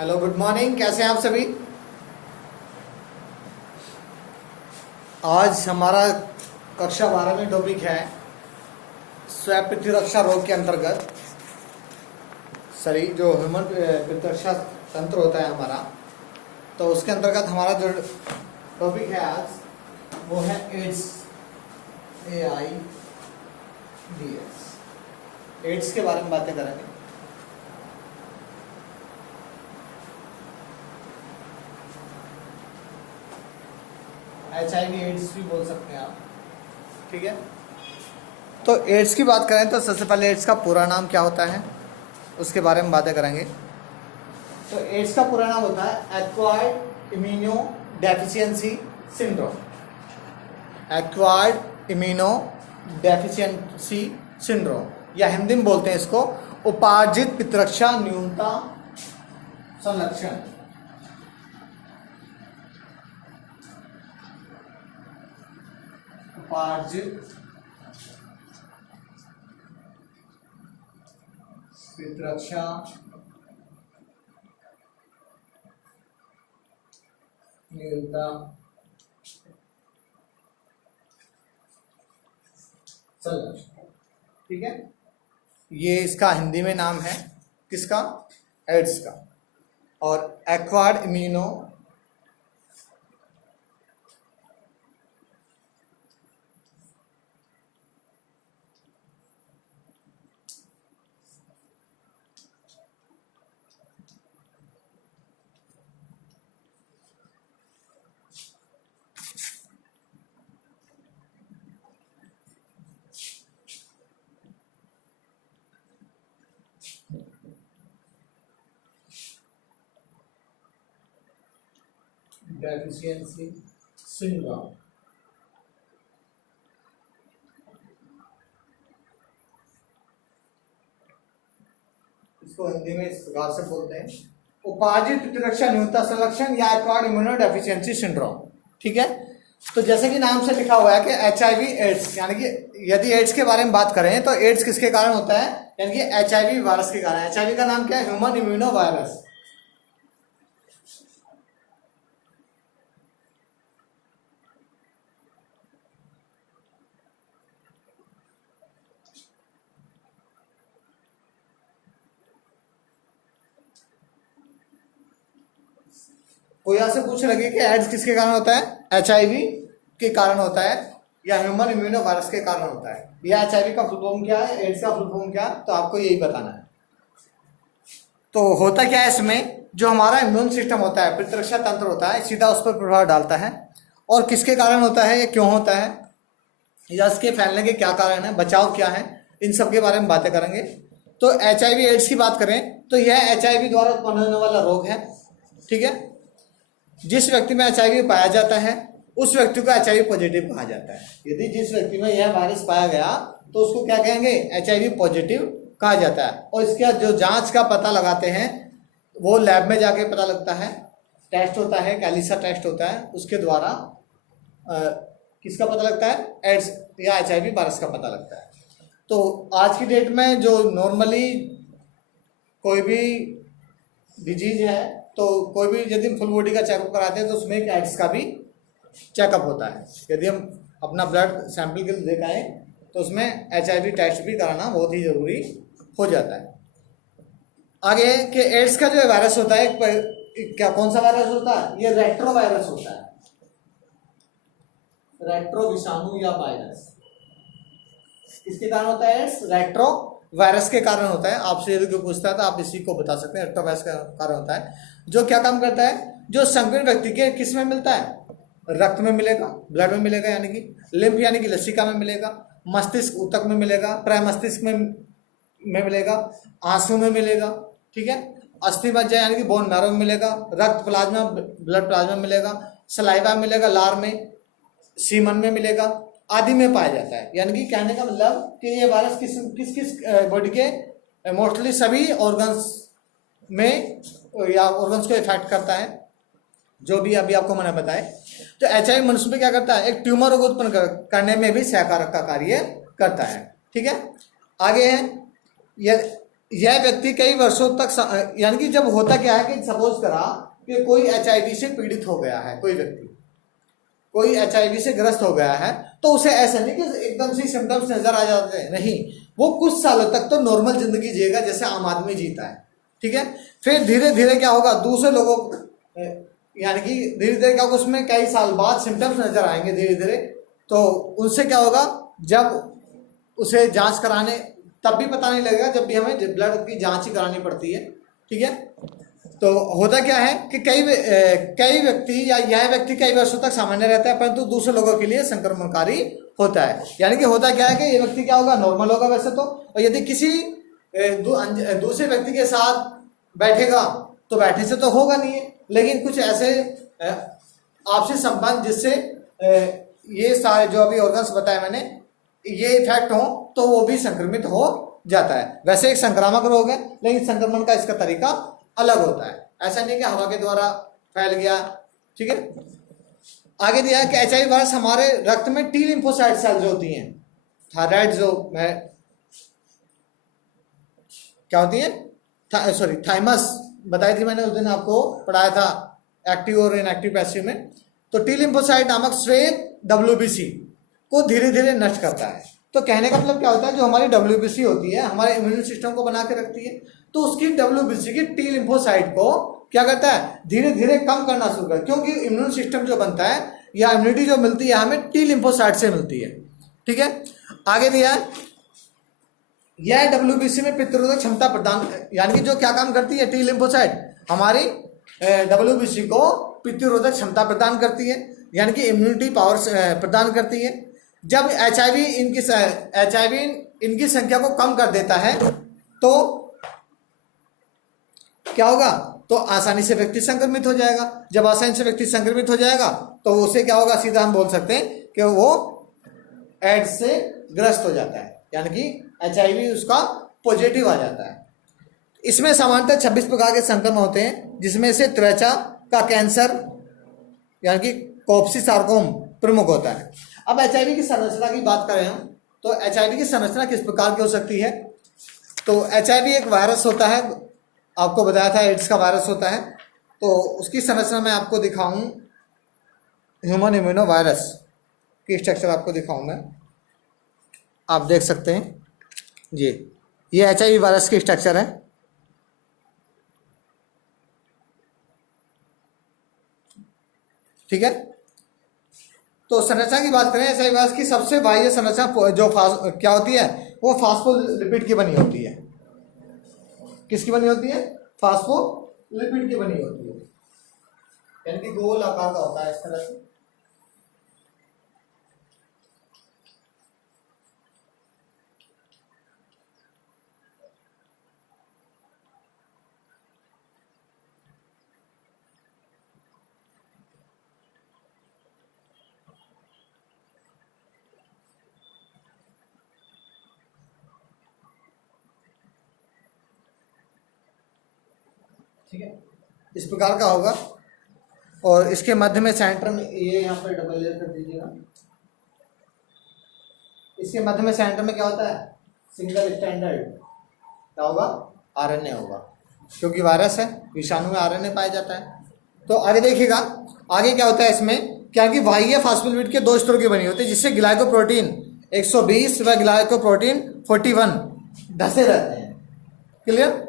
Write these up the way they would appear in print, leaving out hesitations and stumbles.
Hello, good morning. कैसे हैं आप सभी? आज हमारा कक्षा 12 में टॉपिक है स्व प्रतिरक्षा रोग के अंतर्गत शरीर जो ह्यूमन प्रतिरक्षा तंत्र होता है हमारा, तो उसके अंतर्गत हमारा जो टॉपिक है आज वो है एड्स। एड्स के बारे में बातें करेंगे। HIV एड्स भी बोल सकते हैं आप, ठीक है। तो एड्स की बात करें तो सबसे पहले एड्स का पूरा नाम क्या होता है उसके बारे में बातें करेंगे। तो एड्स का पूरा नाम होता है acquired immuno deficiency syndrome. Acquired immuno deficiency syndrome, या हिंदी में बोलते हैं इसको उपार्जित प्रतिरक्षा न्यूनता संलक्षण। उपार्जित प्रतिरक्षा न्यूनता संलक्षण, ठीक है। ये इसका हिंदी में नाम है किसका? एड्स का। और एक्वायर्ड इम्यूनो डेफिशिएंसी सिंड्रोम। इसको हिंदी में इस प्रकार से बोलते हैं उपार्जित प्रतिरक्षा न्यूनता संलक्षण या एक्वायर्ड इम्यूनो डेफिशिएंसी सिंड्रोम, ठीक है। तो जैसे कि नाम से लिखा हुआ है कि HIV एड्स, यानी कि यदि एड्स के बारे में बात करें तो एड्स किसके कारण होता है? यानी कि HIV वायरस के कारण। HIV का नाम क्या है? Human immuno virus. कोई आपसे पूछ लगे कि एड्स किसके कारण होता है? HIV के कारण होता है या ह्यूमन इम्यूनो वायरस के कारण होता है? या HIV का फुल फॉर्म क्या है, एड्स का फुल फॉर्म क्या है, तो आपको यही बताना है। तो होता क्या है इसमें, जो हमारा इम्यून सिस्टम होता है, प्रतिरक्षा तंत्र होता है, सीधा उस पर प्रभाव डालता है। और किसके कारण होता है, ये क्यों होता है, या इसके फैलने के क्या कारण है, बचाव क्या है, इन सब के बारे में बातें करेंगे। तो HIV एड्स की बात करें तो यह HIV द्वारा उत्पन्न होने वाला रोग है, ठीक है। जिस व्यक्ति में HIV पाया जाता है उस व्यक्ति को HIV पॉजिटिव कहा जाता है। यदि जिस व्यक्ति में यह वायरस पाया गया तो उसको क्या कहेंगे? HIV पॉजिटिव कहा जाता है। और इसका जो जांच का पता लगाते हैं वो लैब में जाके पता लगता है, टेस्ट होता है, कैलिसा टेस्ट होता है, उसके द्वारा किसका पता लगता है? एड्स या HIV वायरस का पता लगता है। तो आज की डेट में जो नॉर्मली कोई भी डिजीज है तो कोई भी यदि हम फुल बॉडी का चेकअप कराते हैं तो उसमें एक एड्स का भी चेकअप होता है। यदि हम अपना ब्लड सैंपल के लिए दिखाएं तो उसमें HIV टेस्ट भी कराना बहुत ही जरूरी हो जाता है। आगे के एड्स का जो वायरस होता है, क्या कौन सा वायरस होता है? ये रेट्रो वायरस होता है। रेट्रो विषाणु या वायरस किसके कारण होता है? एड्स रेट्रो वायरस के कारण होता है। आपसे यदि कोई पूछता है तो आप इसी को बता सकते हैं, रेट्रो वायरस का कारण होता है। जो क्या काम करता है? जो संक्रमित व्यक्ति के किस में मिलता है? रक्त में मिलेगा, ब्लड में मिलेगा, यानी कि लिम्फ यानी कि लसिका में मिलेगा, मस्तिष्क ऊतक में मिलेगा, प्रायमस्तिष्क में मिलेगा, आंसू में मिलेगा, ठीक है। अस्थि मज्जा यानी कि बोन मैरो में मिलेगा, रक्त प्लाज्मा ब्लड प्लाज्मा में मिलेगा, सलाइवा में मिलेगा, लार में, सीमन में मिलेगा, आदि में पाया जाता है। यानी कि कहने का मतलब कि ये वायरस किस किस किस बॉडी के मोस्टली सभी ऑर्गन्स में या ऑर्गन्स को इफेक्ट करता है, जो भी अभी आपको मैंने बताया। तो HIV मनुष्य में क्या करता है? एक ट्यूमर रोग उत्पन्न करने में भी सहायक का कार्य करता है, ठीक है। आगे है यह व्यक्ति कई वर्षों तक यानी कि जब होता क्या है कि सपोज करा कि कोई HIV से पीड़ित हो गया है, कोई व्यक्ति कोई HIV से ग्रस्त हो गया है, तो उसे ऐसा नहीं कि एकदम से सिम्टम्स नजर आ जाते हैं, नहीं, वो कुछ सालों तक तो नॉर्मल जिंदगी जिएगा जैसे आम आदमी जीता है, ठीक है। फिर धीरे धीरे क्या होगा, दूसरे लोगों यानी कि धीरे धीरे क्या होगा, उसमें कई साल बाद सिम्टम्स नजर आएंगे धीरे धीरे, तो उनसे क्या होगा, जब उसे जांच कराने तब भी पता नहीं लगेगा, जब भी हमें ब्लड की जांच ही करानी पड़ती है, ठीक है। तो होता क्या है कि कई व्यक्ति या यह व्यक्ति कई वर्षों तक सामान्य रहता है, परंतु दूसरे लोगों के लिए संक्रमणकारी होता है। यानी कि होता क्या है कि ये व्यक्ति क्या होगा, नॉर्मल होगा वैसे तो, और यदि किसी दूसरे व्यक्ति के साथ बैठेगा तो बैठने से तो होगा नहीं है, लेकिन कुछ ऐसे आपसी संबंध जिससे ये सारे जो अभी ऑर्गन्स बताए मैंने ये इफेक्ट हो, तो वो भी संक्रमित हो जाता है। वैसे एक संक्रामक रोग है, लेकिन संक्रमण का इसका तरीका अलग होता है, ऐसा नहीं कि हवा के द्वारा फैल गया, ठीक है। आगे दिया है कि HIV वायरस हमारे रक्त में टी लिम्फोसाइट सेल्स होती हैं, थायराइड जो है क्या होती है, थाइमस बताई थी मैंने उस दिन, आपको पढ़ाया था एक्टिव और इनएक्टिव पैसिव में। तो टी लिम्फोसाइट नामक श्वेत WBC को धीरे धीरे नष्ट करता है। तो कहने का मतलब क्या होता है, जो हमारी WBC होती है हमारे इम्यून सिस्टम को बना के रखती है, तो उसकी WBC की टी लिम्फोसाइट को क्या करता है, धीरे धीरे कम करना शुरू करता है, क्योंकि इम्यून सिस्टम जो बनता है या इम्यूनिटी जो मिलती है हमें टी लिम्फोसाइट से मिलती है, ठीक है। आगे दिया है, यह WBC में प्रतिरोधक क्षमता प्रदान, यानी कि जो क्या काम करती है टी लिम्फोसाइट, हमारी WBC को प्रतिरोधक क्षमता प्रदान करती है, यानी कि इम्यूनिटी पावर प्रदान करती है। जब HIV इनकी संख्या को कम कर देता है तो क्या होगा, तो आसानी से व्यक्ति संक्रमित हो जाएगा। जब आसानी से व्यक्ति संक्रमित हो जाएगा तो उसे क्या होगा, सीधा हम बोल सकते हैं कि वो एड्स से ग्रस्त हो जाता है, यानी कि HIV उसका पॉजिटिव आ जाता है। इसमें सामान्यतः 26 प्रकार के संक्रमण होते हैं, जिसमें से त्वचा का कैंसर यानी कि कॉप्सी सार्कोम प्रमुख होता है। अब HIV की संरचना की बात करें हम, तो HIV की संरचना किस प्रकार की हो सकती है। तो HIV एक वायरस होता है, आपको बताया था एड्स का वायरस होता है, तो उसकी संरचना मैं आपको दिखाऊं, ह्यूमन इम्यूनो वायरस की स्ट्रक्चर आपको दिखाऊं मैं, आप देख सकते हैं ये HIV वायरस की स्ट्रक्चर है, ठीक है। तो संरचना की बात करें HIV वायरस की, सबसे बाह्य संरचना जो क्या होती है, वो फास्फोलिपिड की बनी होती है। किसकी बनी होती है, फास्फोलिपिड की बनी होती है, यानी कि गोल आकार का होता है इस तरह से। ठीक है, इस प्रकार का होगा, और इसके मध्य में सेंटर में, ये यहाँ पर डबल लेयर कर दीजिएगा, इसके मध्य में सेंटर में क्या होता है, सिंगल स्टैंडर्ड क्या होगा, RNA होगा, क्योंकि वायरस है, विषाणु में RNA पाया जाता है। तो आगे देखिएगा, आगे क्या होता है इसमें, क्या कि बाह्य फास्फोलिपिड के दो स्तरों की बनी होती है, जिससे ग्लाइकोप्रोटीन 120 व ग्लाइकोप्रोटीन 41 ढसे रहते हैं। क्लियर।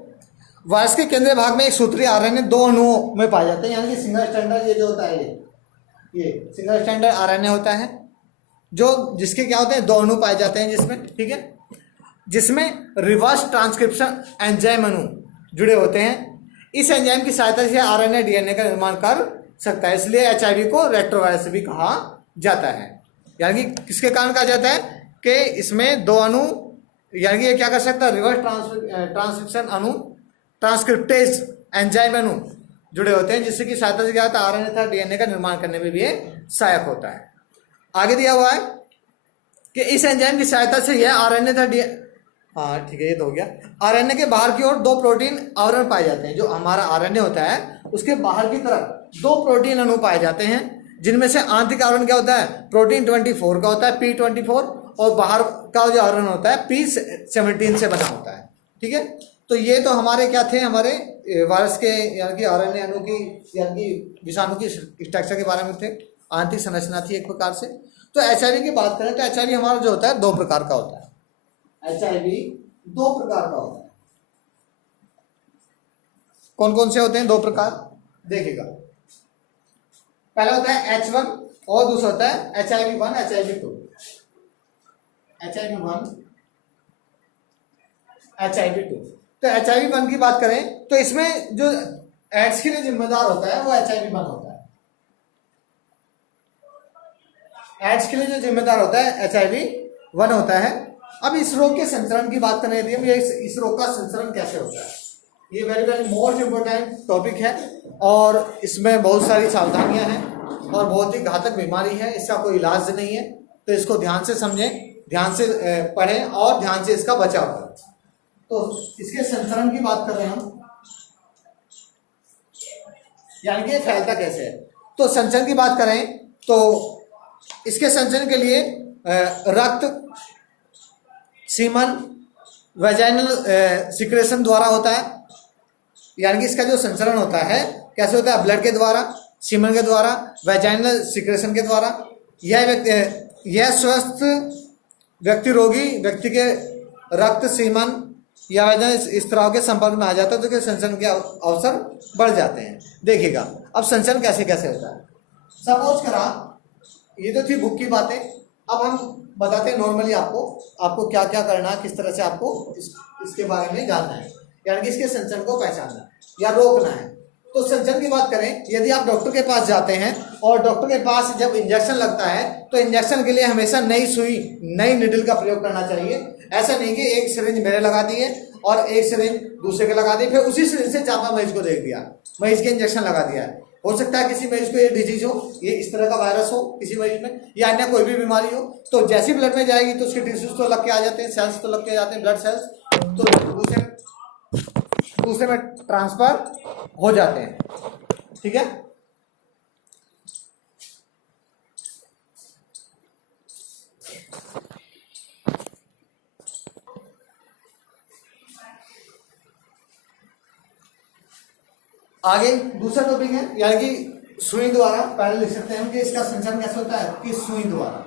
वायरस के केंद्रीय भाग में एक सूत्रीय RNA दो अणुओं में पाए जाते हैं, यानी कि सिंगल स्टैंडर्ड ये जो होता है ये सिंगल स्टैंडर्ड RNA होता है, जो जिसके क्या होते हैं, दो अणु पाए जाते हैं जिसमें, ठीक है, जिसमें रिवर्स ट्रांसक्रिप्शन एंजाइम अणु जुड़े होते हैं। इस एंजाइम की सहायता से RNA DNA का निर्माण कर सकता है, इसलिए HIV को रेट्रोवायरस भी कहा जाता है। यानी कि किसके कारण कहा जाता है कि इसमें दो अणु, यानी कि ये क्या कर सकता है, रिवर्स ट्रांसक्रिप्शन अणु, ट्रांसक्रिप्टेज एंजाइम अणु जुड़े होते हैं, जिससे कि सहायता से क्या होता है, RNA तथा DNA का निर्माण करने में भी ये सहायक होता है। आगे दिया हुआ है कि इस एंजाइम की सहायता से यह RNA तथा हाँ ठीक है, ये तो हो गया। RNA के बाहर की ओर दो प्रोटीन आवरण पाए जाते हैं, जो हमारा RNA होता है उसके बाहर की तरफ दो प्रोटीन अणु पाए जाते हैं, जिनमें से आंतरिक आवरण क्या होता है, प्रोटीन 24 का होता है, P24, और बाहर का जो आवरण होता है P17 से बना होता है, ठीक है। तो ये तो हमारे क्या थे, हमारे वायरस के यानी कि आरएनए अणु की यानी कि विषाणु की स्ट्रक्चर के बारे में थे, आंतरिक संरचना थी एक प्रकार से। तो एचआईवी की बात करें तो एचआईवी हमारा जो होता है 2 प्रकार का होता है। एचआईवी 2 प्रकार का होता है। कौन कौन से होते हैं 2 प्रकार, देखिएगा। पहला होता है H1 और दूसरा होता है HIV1 HIV2। HIV1 HIV2। तो HIV1 की बात करें तो इसमें जो एड्स के लिए जिम्मेदार होता है वो HIV1 होता है। एड्स के लिए जो जिम्मेदार होता है HIV1 होता है। अब इस रोग के संचरण की बात करें यदि हम, ये इस रोग का संचरण कैसे होता है, ये very very most important topic है और इसमें बहुत सारी सावधानियां हैं और बहुत ही घातक बीमारी है, इसका कोई इलाज नहीं है। तो इसको ध्यान से समझें, ध्यान से पढ़ें और ध्यान से इसका बचाव करें। तो इसके संचरण की बात कर रहे हैं हम, यानी कि फैलता कैसे है। तो संचरण की बात करें तो इसके संचरण के लिए रक्त, सीमन, वेजाइनल सिक्रेशन द्वारा होता है। यानी कि इसका जो संचरण होता है कैसे होता है, ब्लड के द्वारा, सीमन के द्वारा, वेजाइनल सिक्रेशन के द्वारा। यह स्वस्थ व्यक्ति रोगी व्यक्ति के रक्त, सीमन या वेजाइनल स्त्राव के संपर्क में आ जाता है तो संचरण के अवसर बढ़ जाते हैं। देखिएगा अब संचरण कैसे कैसे होता है। सपोज करा, ये तो थी बुक की बातें। अब हम बताते हैं नॉर्मली आपको क्या क्या करना है, किस तरह से आपको इसके बारे में जानना है, यानी कि इसके संचरण को पहचानना या रोकना है। तो संचरण की बात करें, यदि आप डॉक्टर के पास जाते हैं और डॉक्टर के पास जब इंजेक्शन लगता है तो इंजेक्शन के लिए हमेशा नई सुई, नई निडल का प्रयोग करना चाहिए। ऐसा नहीं कि एक सिरिंज मेरे लगा दिए और एक सिरिंज दूसरे के लगा दी, फिर उसी सिरिंज से चापा मरीज को देख दिया, मरीज के इंजेक्शन लगा दिया। हो सकता है किसी मरीज को ये डिजीज हो, ये इस तरह का वायरस हो किसी मरीज में, या अन्य कोई भी बीमारी हो, तो जैसी ब्लड में जाएगी तो उसके टिश्यूज तो लग के आ जाते हैं, सेल्स तो लग के जाते हैं, ब्लड सेल्स तो दूसरे में ट्रांसफर हो जाते हैं। ठीक है, आगे दूसरा टॉपिक है यानी कि सुई द्वारा। पहले लिख सकते हैं कि इसका संचरण कैसे होता है, कि सुई द्वारा।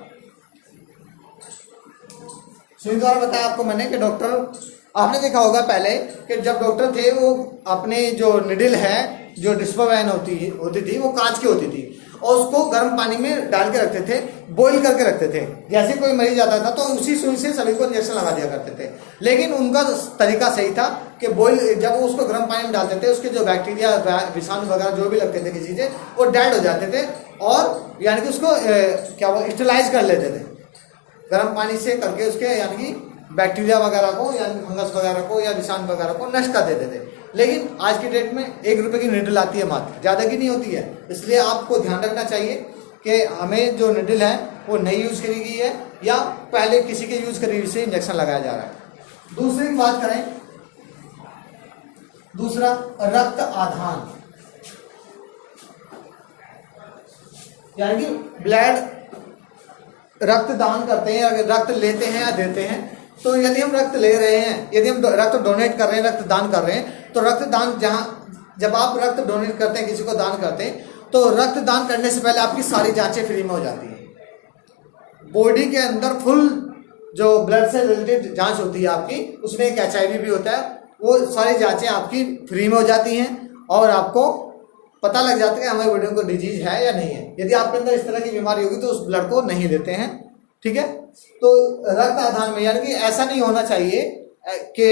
सुई द्वारा बताया आपको मैंने कि डॉक्टर, आपने देखा होगा पहले कि जब डॉक्टर थे वो अपने जो निडल है, जो डिस्पोवैन होती थी वो कांच की होती थी और उसको गर्म पानी में डाल के रखते थे, बॉईल करके रखते थे। जैसे कोई मरीज आता था तो उसी सुई से सभी को इंजेक्शन लगा दिया करते थे। लेकिन उनका तरीका सही था कि बॉईल, जब वो उसको गर्म पानी में डालते थे उसके जो बैक्टीरिया, विषाणु वगैरह जो भी लगते थे किसी चीजें, वो डेड हो जाते थे और यानी कि उसको क्या वो स्टेलाइज कर लेते थे गर्म पानी से करके, उसके यानी कि बैक्टीरिया वगैरह को यानी फंगस वगैरह को या विषाणु वगैरह को नष्ट कर देते थे। लेकिन आज की डेट में 1 रुपए की निडल आती है मात्र, ज़्यादा की नहीं होती है। इसलिए आपको ध्यान रखना चाहिए कि हमें जो निडल है वो नई यूज़ करी गई है या पहले किसी के यूज़ करी से इंजेक्शन लगाया जा रहा है। दूसरी की बात करें, दूसरा रक्त आधान, यानी कि ब्लड, रक्तदान करते हैं, अगर रक्त लेते हैं या देते हैं। तो यदि हम रक्त ले रहे हैं, यदि हम रक्त डोनेट कर रहे हैं, रक्तदान कर रहे हैं, तो रक्तदान जब आप रक्त डोनेट करते हैं, किसी को दान करते हैं, तो रक्तदान करने से पहले आपकी सारी जांचें फ्री में हो जाती हैं। बॉडी के अंदर फुल जो ब्लड से रिलेटेड जांच होती है आपकी, उसमें एक HIV भी होता है, वो सारी जांचें आपकी फ्री में हो जाती हैं और आपको पता लग जाता है कि हमारे बॉडी को डिजीज है या नहीं है। यदि आपके अंदर इस तरह की बीमारी होगी तो उस ब्लड को नहीं देते हैं। ठीक है, तो रक्त आधान में यानी कि ऐसा नहीं होना चाहिए कि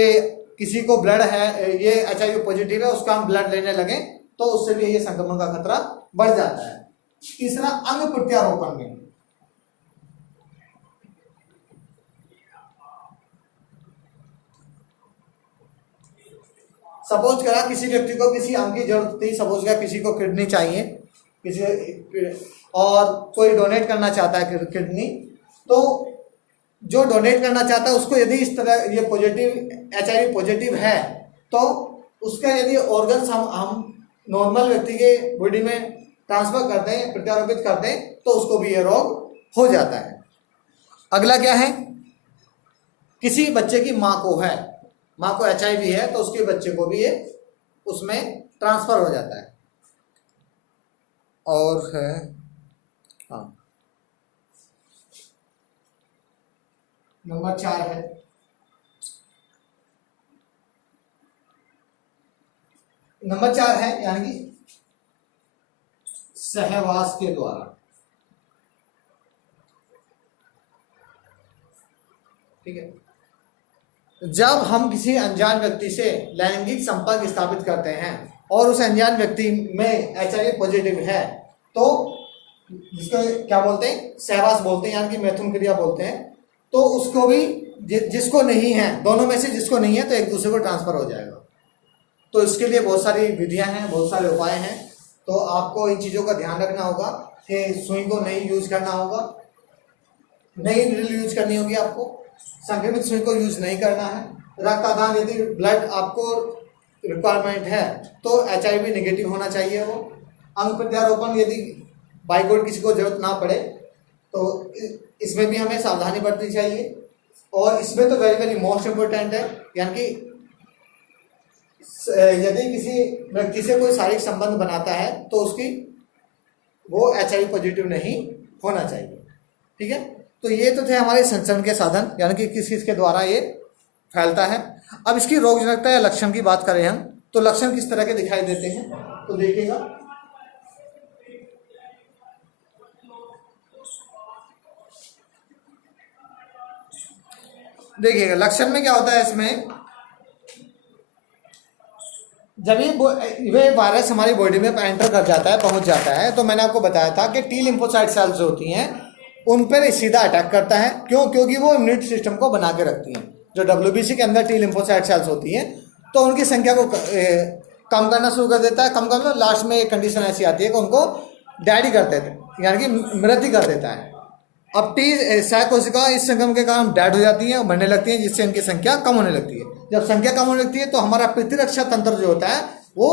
किसी को ब्लड है, ये HIV पॉजिटिव है, उसका हम ब्लड लेने लगे तो उससे भी ये संक्रमण का खतरा बढ़ जाता है। तीसरा अंग प्रत्यारोपण में, सपोज करा किसी व्यक्ति को किसी अंग की जरूरत थी, सपोज करा किसी को किडनी चाहिए, किसी और कोई डोनेट करना चाहता है किडनी, तो जो डोनेट करना चाहता है उसको यदि इस तरह ये पॉजिटिव HIV पॉजिटिव है तो उसका यदि ऑर्गन्स हम नॉर्मल व्यक्ति के बॉडी में ट्रांसफर कर दें, प्रत्यारोपित कर दें, तो उसको भी ये रोग हो जाता है। अगला क्या है, किसी बच्चे की माँ को है, माँ को HIV है तो उसके बच्चे को भी ये उसमें ट्रांसफर हो जाता है। और है, हाँ, नंबर 4 है, नंबर 4 है यानी कि सहवास के द्वारा। ठीक है, जब हम किसी अनजान व्यक्ति से लैंगिक संपर्क स्थापित करते हैं और उस अनजान व्यक्ति में HIV पॉजिटिव है तो जिसको क्या बोलते हैं, सहवास बोलते हैं, यानी कि मैथुन क्रिया बोलते हैं। तो उसको भी जिसको नहीं है, दोनों में से जिसको नहीं है तो एक दूसरे को ट्रांसफर हो जाएगा। तो इसके लिए बहुत सारी विधियां हैं, बहुत सारे उपाय हैं। तो आपको इन चीज़ों का ध्यान रखना होगा कि सुई को नहीं यूज करना होगा, नई ड्रिल यूज करनी होगी आपको, संक्रमित सुई को यूज नहीं करना है। रक्तदान यदि ब्लड आपको रिक्वायरमेंट है तो HIV नेगेटिव होना चाहिए वो। अंग प्रत्यारोपण यदि बाई गॉड किसी को जरूरत ना पड़े तो इसमें भी हमें सावधानी बरतनी चाहिए। और इसमें तो वेरी वेरी मोस्ट इम्पोर्टेंट है, यानी कि यदि किसी व्यक्ति से कोई शारीरिक संबंध बनाता है तो उसकी वो HIV पॉजिटिव नहीं होना चाहिए। ठीक है, तो ये तो थे हमारे संचरण के साधन, यानी कि किस किस के द्वारा ये फैलता है। अब इसकी रोगजनकता या लक्षण की बात करें हम तो लक्षण किस तरह के दिखाई देते हैं तो देखिएगा, देखिएगा लक्षण में क्या होता है। इसमें जब ये वायरस हमारी बॉडी में एंटर कर जाता है, पहुंच जाता है, तो मैंने आपको बताया था कि टी लिम्फोसाइट सेल्स जो होती हैं उन पर सीधा अटैक करता है। क्यों? क्योंकि वो इम्यूनिटी सिस्टम को बना के रखती हैं। जो WBC के अंदर टी लिम्फोसाइट सेल्स होती हैं तो उनकी संख्या को कम करना शुरू कर देता है। कम करना, लास्ट में एक कंडीशन ऐसी आती है कि उनको डैडी कर देते हैं, यानी कि मृत्यु कर देता है। अब टी सह कोशिका इस संक्रमण के कारण डेड हो जाती हैं और मरने लगती हैं, जिससे इनकी संख्या कम होने लगती है। जब संख्या कम होने लगती है तो हमारा प्रतिरक्षा तंत्र जो होता है वो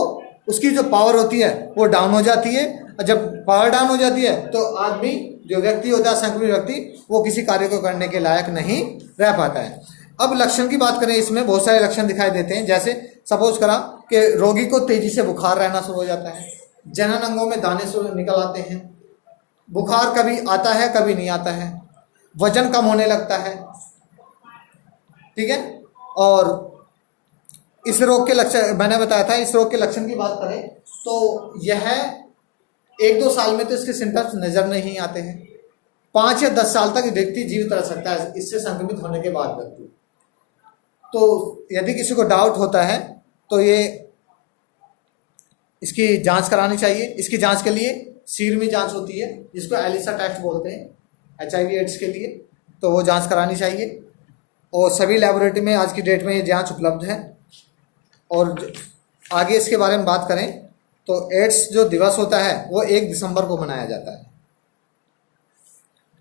उसकी जो पावर होती है वो डाउन हो जाती है। और जब पावर डाउन हो जाती है तो आदमी, जो व्यक्ति होता है संक्रमित व्यक्ति, वो किसी कार्य को करने के लायक नहीं रह पाता है। अब लक्षण की बात करें, इसमें बहुत सारे लक्षण दिखाई देते हैं। जैसे सपोज करा कि रोगी को तेजी से बुखार रहना शुरू हो जाता है, जनन अंगों में दाने शुरू निकल आते हैं, बुखार कभी आता है कभी नहीं आता है, वजन कम होने लगता है। ठीक है, और इस रोग के लक्षण मैंने बताया था। इस रोग के लक्षण की बात करें तो यह 1-2 साल में तो इसके सिम्टम्स नजर नहीं आते हैं। 5 या 10 साल तक व्यक्ति जीवित रह सकता है इससे संक्रमित होने के बाद व्यक्ति। तो यदि किसी को डाउट होता है तो ये इसकी जांच करानी चाहिए। इसकी जांच के लिए सीरमी जांच होती है जिसको एलिसा टेस्ट बोलते हैं HIV एड्स के लिए, तो वो जांच करानी चाहिए। और सभी लैबोरेटरी में आज की डेट में ये जांच उपलब्ध है। और आगे इसके बारे में बात करें तो एड्स जो दिवस होता है वो 1 दिसंबर को मनाया जाता है।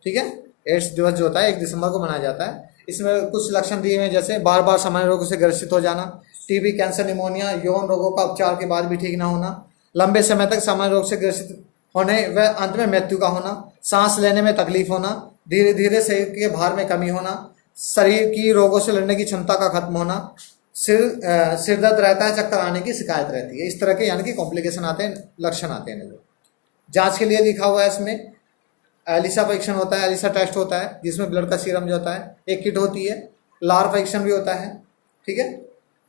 ठीक है, एड्स दिवस जो होता है 1 दिसंबर को मनाया जाता है। इसमें कुछ लक्षण दिए हैं, जैसे बार बार सामान्य रोगों से ग्रसित हो जाना, TB, कैंसर, निमोनिया, यौन रोगों का उपचार के बाद भी ठीक ना होना, लंबे समय तक सामान्य रोग से ग्रसित होने व अंत में मृत्यु का होना, सांस लेने में तकलीफ होना, धीरे धीरे शरीर के भार में कमी होना, शरीर की रोगों से लड़ने की क्षमता का खत्म होना, सिर दर्द रहता है, चक्कर आने की शिकायत रहती है। इस तरह के यानी कि कॉम्प्लिकेशन आते हैं, लक्षण आते हैं। जांच के लिए लिखा हुआ है इसमें एलिसा परीक्षण होता है, एलिसा टेस्ट होता है जिसमें ब्लड का सीरम जो होता है, एक किट होती है, लार परीक्षण भी होता है। ठीक है,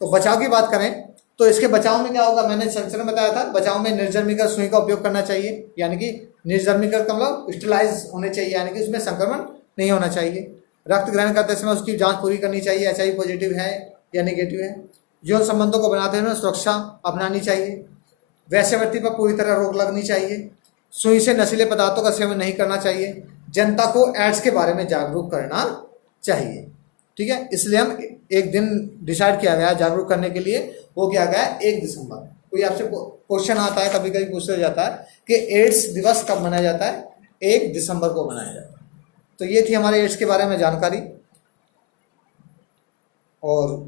तो बचाव की बात करें तो इसके बचाव में क्या होगा, मैंने संचरण में बताया था। बचाव में निर्जमीकृत सुई का उपयोग करना चाहिए, यानी कि निर्जमीकृत का मतलब स्टेलाइज होने चाहिए, यानी कि उसमें संक्रमण नहीं होना चाहिए। रक्त ग्रहण करते समय उसकी जांच पूरी करनी चाहिए, HIV पॉजिटिव है या नेगेटिव है। यौन संबंधों को बनाते हुए सुरक्षा अपनानी चाहिए। वैश्यावृत्ति पर पूरी तरह रोक लगनी चाहिए। सुई से नशीले पदार्थों का सेवन नहीं करना चाहिए। जनता को एड्स के बारे में जागरूक करना चाहिए। ठीक है, इसलिए हम एक दिन डिसाइड किया गया जागरूक करने के लिए, वो किया गया 1 दिसंबर। कोई आपसे क्वेश्चन आता है, कभी कभी पूछा जाता है कि एड्स दिवस कब मनाया जाता है, 1 दिसंबर को मनाया जाता है। तो ये थी हमारे एड्स के बारे में जानकारी। और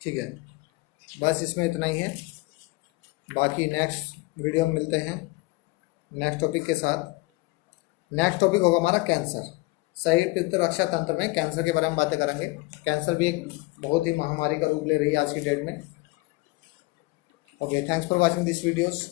ठीक है, बस इसमें इतना ही है। बाकी नेक्स्ट वीडियो में मिलते हैं नेक्स्ट टॉपिक के साथ। नेक्स्ट टॉपिक होगा हमारा कैंसर। शरीर प्रतिरक्षा तंत्र में कैंसर के बारे में बातें करेंगे। कैंसर भी एक बहुत ही महामारी का रूप ले रही है आज की डेट में। Okay, thanks for watching this videos.